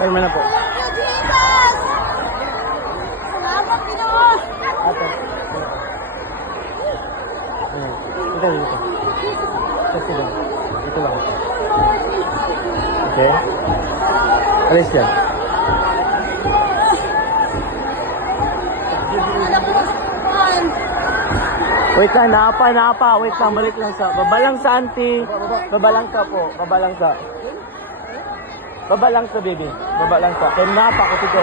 Kalma na po. Jesus! Salamat, Pinoy! Ate. Ayan. Dito, dito. Kasi doon. Dito lang. Okay. Alis yan. Wait lang, napa. Wait lang, balik lang sa... Babalang sa auntie. Babalang sa po. Babalang sa... Babalang sa, baby. Babalang sa. Kaya napa ko dito.